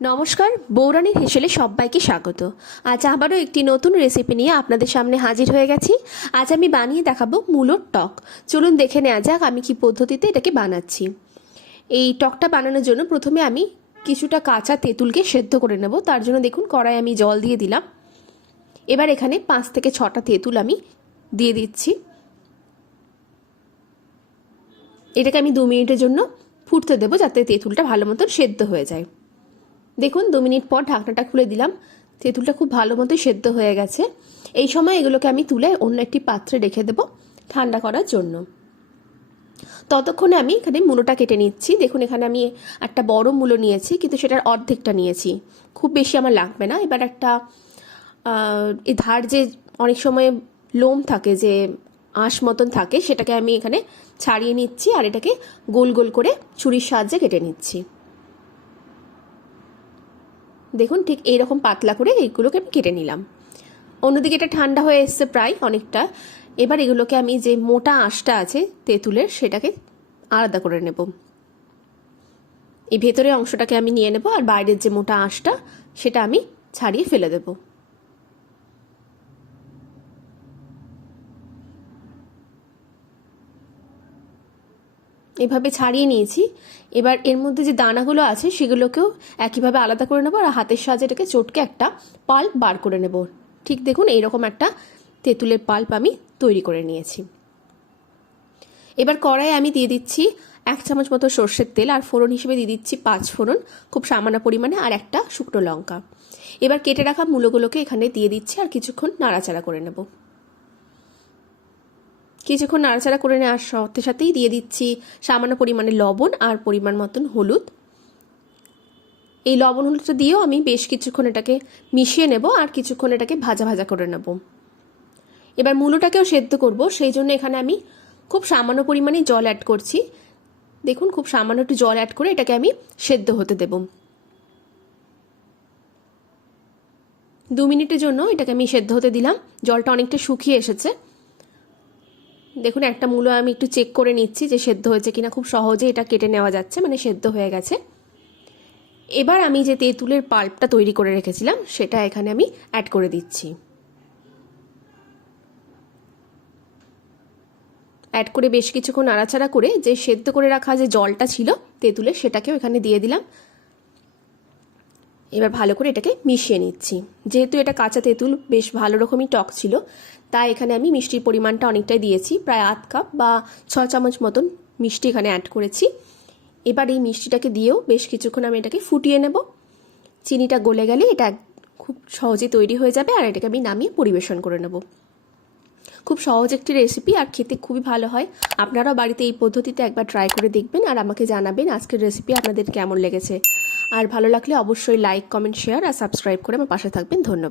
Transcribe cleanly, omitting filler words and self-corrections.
নমস্কার, বৌরানীর হেসেলে সবাইকে স্বাগত। আজ আবারও একটি নতুন রেসিপি নিয়ে আপনাদের সামনে হাজির হয়ে গেছি। আজ আমি বানিয়ে দেখাবো মূলোর টক। চলুন দেখে নেওয়া যাক আমি কি পদ্ধতিতে এটাকে বানাচ্ছি। এই টকটা বানানোর জন্য প্রথমে আমি কিছুটা কাঁচা তেঁতুলকে সেদ্ধ করে নেব। তার জন্য দেখুন কড়াই আমি জল দিয়ে দিলাম। এবার এখানে 5 থেকে 6টা তেঁতুল আমি দিয়ে দিচ্ছি। এটাকে আমি 2 মিনিটের জন্য ফুটতে দেবো, যাতে তেঁতুলটা ভালো মতন সেদ্ধ হয়ে যায়। দেখুন 2 মিনিট পর ঢাকনাটা খুলে দিলাম। তেঁতুলটা খুব ভালো মতো সেদ্ধ হয়ে গেছে। এই সময় এগুলোকে আমি তুলে অন্য একটি পাত্রে রেখে দেবো ঠান্ডা করার জন্য। ততক্ষণে আমি এখানে মূলোটা কেটে নিচ্ছি। দেখুন এখানে আমি একটা বড় মূলো নিয়েছি, কিন্তু সেটার অর্ধেকটা নিয়েছি, খুব বেশি আমার লাগবে না। এবার একটা এই ধার যে অনেক সময় লোম থাকে, যে আঁশ মতন থাকে, সেটাকে আমি এখানে ছাড়িয়ে নিচ্ছি আর এটাকে গোল গোল করে ছুরির সাহায্যে কেটে নিচ্ছি। দেখুন ঠিক এইরকম পাতলা করে এইগুলোকে আমি কেটে নিলাম। অন্যদিকে এটা ঠান্ডা হয়ে এসছে প্রায় অনেকটা। এবার এগুলোকে আমি যে মোটা আঁশটা আছে তেঁতুলের, সেটাকে আলাদা করে নেব। এই ভেতরের অংশটাকে আমি নিয়ে নেব, আর বাইরের যে মোটা আঁশটা সেটা আমি ছাড়িয়ে ফেলে দেব। এভাবে ছাড়িয়ে নিয়েছি। এবার এর মধ্যে যে দানাগুলো আছে সেগুলোকেও একইভাবে আলাদা করে নেব, আর হাতের সাহায্যে এটাকে চটকে একটা পাল্প বার করে নেব। ঠিক দেখুন এইরকম একটা তেঁতুলের পাল্প আমি তৈরি করে নিয়েছি। এবার কড়াইয়ে আমি দিয়ে দিচ্ছি 1 চামচ মতো সর্ষের তেল, আর ফোড়ন হিসেবে দিয়ে দিচ্ছি 5 ফোড়ন খুব সামান্য পরিমাণে, আর একটা শুকনো লঙ্কা। এবার কেটে রাখা মূলোগুলোকে এখানে দিয়ে দিচ্ছি আর কিছুক্ষণ নাড়াচাড়া করে নেব। কিছুক্ষণ নাড়াচাড়া করে নেওয়ার সাথে সাথেই দিয়ে দিচ্ছি সামান্য পরিমাণে লবণ আর পরিমাণ মতন হলুদ। এই লবণ হলুদটা দিয়েও আমি বেশ কিছুক্ষণ এটাকে মিশিয়ে নেব, আর কিছুক্ষণ এটাকে ভাজা ভাজা করে নেব। এবার মূলোটাকেও সেদ্ধ করব, সেই জন্য এখানে আমি খুব সামান্য পরিমাণে জল অ্যাড করছি। দেখুন খুব সামান্য একটু জল অ্যাড করে এটাকে আমি সেদ্ধ হতে দেব। 2 মিনিটের জন্য এটাকে আমি সেদ্ধ হতে দিলাম। জলটা অনেকটা শুকিয়ে এসেছে। দেখুন একটা মূলো আমি একটু চেক করে নিচ্ছি যে সেদ্ধ হয়েছে কিনা। খুব সহজে এটা কেটে নেওয়া যাচ্ছে, মানে সেদ্ধ হয়ে গেছে। এবার আমি যে তেঁতুলের পাল্পটা তৈরি করে রেখেছিলাম সেটা এখানে আমি অ্যাড করে দিচ্ছি। অ্যাড করে বেশ কিছুক্ষণ নাড়াচাড়া করে যে সেদ্ধ করে রাখা যে জলটা ছিল তেঁতুলের, সেটাকেও এখানে দিয়ে দিলাম। এবার ভালো করে এটাকে মিশিয়ে নিচ্ছি। যেহেতু এটা কাঁচা তেঁতুল বেশ ভালো রকমই টক ছিল, তাই এখানে আমি মিষ্টির পরিমাণটা অনেকটাই দিয়েছি, প্রায় 1/2 কাপ বা 6 চামচ মতন মিষ্টি এখানে অ্যাড করেছি। এবার এই মিষ্টিটাকে দিয়েও বেশ কিছুক্ষণ আমি এটাকে ফুটিয়ে নেব। চিনিটা গলে গেলে এটা খুব সহজে তৈরি হয়ে যাবে, আর এটাকে আমি নামিয়ে পরিবেশন করে নেব। খুব সহজ একটি রেসিপি, আর খেতে খুবই ভালো হয়। আপনারাও বাড়িতে এই পদ্ধতিতে একবার ট্রাই করে দেখবেন, আর আমাকে জানাবেন আজকের রেসিপি আপনাদের কেমন লেগেছে। আর ভালো লাগলে অবশ্যই লাইক, কমেন্ট, শেয়ার আর সাবস্ক্রাইব করে আমার পাশে থাকবেন। ধন্যবাদ।